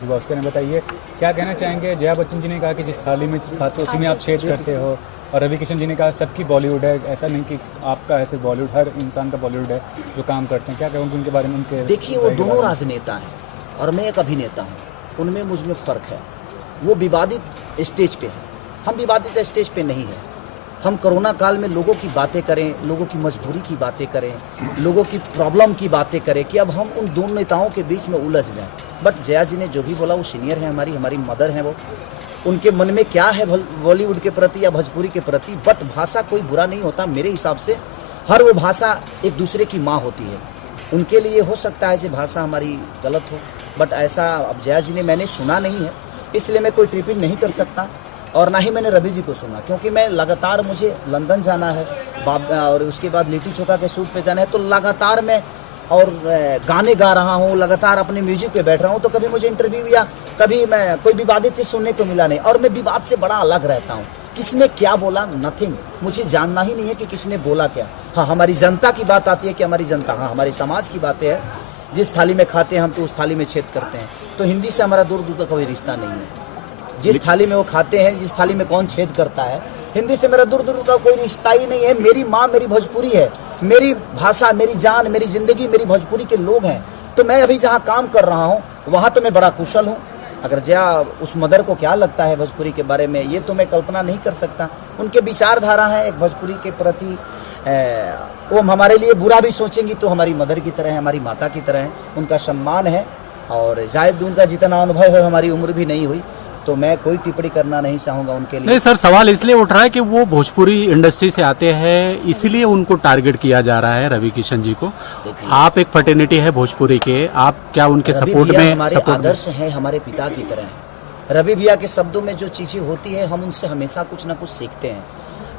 भास्कर ने बताइए, क्या कहना चाहेंगे? जया बच्चन जी ने कहा कि जिस थाली में खाते हो उसी में आप छेद करते हो, और रवि किशन जी ने कहा सबकी बॉलीवुड है, ऐसा नहीं कि आपका ऐसे बॉलीवुड, हर इंसान का बॉलीवुड है जो काम करते हैं। क्या कहोगे उनके बारे में? उनके देखिए, वो दोनों राजनेता हैं और मैं एक अभिनेता हूँ, उनमें मुझ में फ़र्क है। वो विवादित स्टेज पे है, हम विवादित स्टेज पे नहीं हैं। हम कोरोना काल में लोगों की बातें करें, लोगों की मजबूरी की बातें करें, लोगों की प्रॉब्लम की बातें करें कि अब हम उन दोनों नेताओं के बीच में उलझ जाएं। बट जया जी ने जो भी बोला, वो सीनियर है, हमारी मदर हैं। वो उनके मन में क्या है बॉलीवुड के प्रति या भोजपुरी के प्रति, बट भाषा कोई बुरा नहीं होता मेरे हिसाब से। हर वो भाषा एक दूसरे की माँ होती है। उनके लिए हो सकता है कि भाषा हमारी गलत हो, बट ऐसा अब जया जी ने मैंने सुना नहीं है, इसलिए मैं कोई टिप्पणी नहीं कर सकता। और ना ही मैंने रवि जी को सुना, क्योंकि मैं लगातार, मुझे लंदन जाना है और उसके बाद लिट्टी चोखा के शूट पे जाना है, तो लगातार मैं और गाने गा रहा हूँ, लगातार अपने म्यूजिक पे बैठ रहा हूँ। तो कभी मुझे इंटरव्यू या कभी मैं कोई विवादित चीज़ सुनने को मिला नहीं। और मैं विवाद से बड़ा अलग रहता हूँ। किसने क्या बोला, नथिंग, मुझे जानना ही नहीं है कि किसने बोला क्या। हाँ, हमारी जनता की बात आती है कि हमारी जनता, हाँ हमारे समाज की बातें हैं। जिस थाली में खाते हैं हम तो उस थाली में छेद करते हैं। तो हिंदी से हमारा दूर दूर तक कोई रिश्ता नहीं है। जिस थाली में वो खाते हैं, जिस थाली में कौन छेद करता है, हिंदी से मेरा दूर दूर का कोई रिश्ता ही नहीं है। मेरी माँ मेरी भोजपुरी है, मेरी भाषा, मेरी जान, मेरी ज़िंदगी, मेरी भोजपुरी के लोग हैं। तो मैं अभी जहाँ काम कर रहा हूँ वहाँ तो मैं बड़ा कुशल हूँ। अगर जया, उस मदर को क्या लगता है भोजपुरी के बारे में, ये तो मैं कल्पना नहीं कर सकता। उनके विचारधारा है एक भोजपुरी के प्रति, वो हमारे लिए बुरा भी सोचेंगी तो हमारी मदर की तरह है, हमारी माता की तरह है। उनका सम्मान है और शायद उनका जितना अनुभव है, हमारी उम्र भी नहीं हुई, तो मैं कोई टिप्पणी करना नहीं चाहूँगा उनके लिए। नहीं सर, सवाल इसलिए उठ रहा है कि वो भोजपुरी इंडस्ट्री से आते हैं, इसलिए उनको टारगेट किया जा रहा है, रवि किशन जी को। आप एक फर्टिनिटी है भोजपुरी के, आप क्या उनके सपोर्ट में? हमारे आदर्श हैं, हमारे पिता की तरह हैं। रवि भैया के शब्दों में जो चीज़ें होती है, हम उनसे हमेशा कुछ ना कुछ सीखते हैं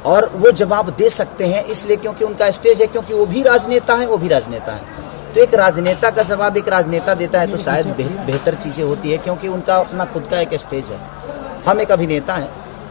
और वो जवाब दे सकते हैं, इसलिए क्योंकि उनका स्टेज है, क्योंकि वो भी राजनेता हैं, वो भी राजनेता हैं। तो एक राजनेता का जवाब एक राजनेता देता है तो शायद बेहतर चीज़ें होती है, क्योंकि उनका अपना खुद का एक स्टेज है। हम एक अभिनेता हैं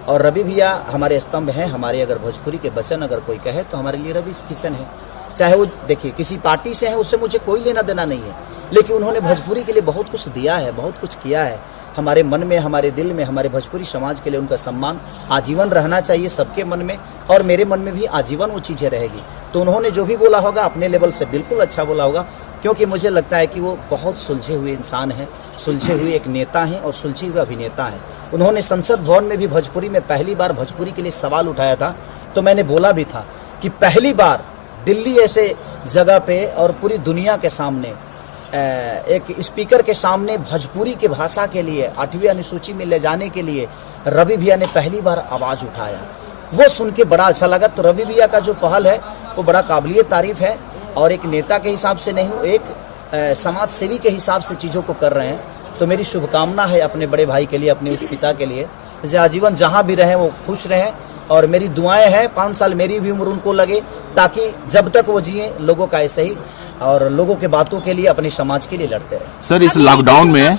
और रवि भैया हमारे स्तंभ हैं। हमारे अगर भोजपुरी के वचन अगर कोई कहे तो हमारे लिए रवि किशन है। चाहे वो देखिए किसी पार्टी से हैं, उससे मुझे कोई लेना देना नहीं है, लेकिन उन्होंने भोजपुरी के लिए बहुत कुछ दिया है, बहुत कुछ किया है। हमारे मन में, हमारे दिल में, हमारे भोजपुरी समाज के लिए उनका सम्मान आजीवन रहना चाहिए सबके मन में, और मेरे मन में भी आजीवन वो चीज़ें रहेगी। तो उन्होंने जो भी बोला होगा अपने लेवल से बिल्कुल अच्छा बोला होगा, क्योंकि मुझे लगता है कि वो बहुत सुलझे हुए इंसान हैं, सुलझे हुए एक नेता हैं और सुलझे हुए अभिनेता हैं। उन्होंने संसद भवन में भी भोजपुरी में पहली बार भोजपुरी के लिए सवाल उठाया था, तो मैंने बोला भी था कि पहली बार दिल्ली ऐसे जगह पे और पूरी दुनिया के सामने एक स्पीकर के सामने भोजपुरी के भाषा के लिए 8वीं अनुसूची में ले जाने के लिए रवि भैया ने पहली बार आवाज़ उठाया। वो सुन के बड़ा अच्छा लगा। तो रवि भैया का जो पहल है वो बड़ा काबिलियत तारीफ है, और एक नेता के हिसाब से नहीं, एक समाज सेवी के हिसाब से चीज़ों को कर रहे हैं। तो मेरी शुभकामना है अपने बड़े भाई के लिए, अपने उस पिता के लिए, जैसे आजीवन जहाँ भी रहें वो खुश रहें, और मेरी दुआएं हैं 5 साल मेरी भी उम्र उनको लगे, ताकि जब तक वो जिए लोगों का ऐसे ही और लोगों के बातों के लिए, अपने समाज के लिए लड़ते रहे। सर, इस लॉकडाउन में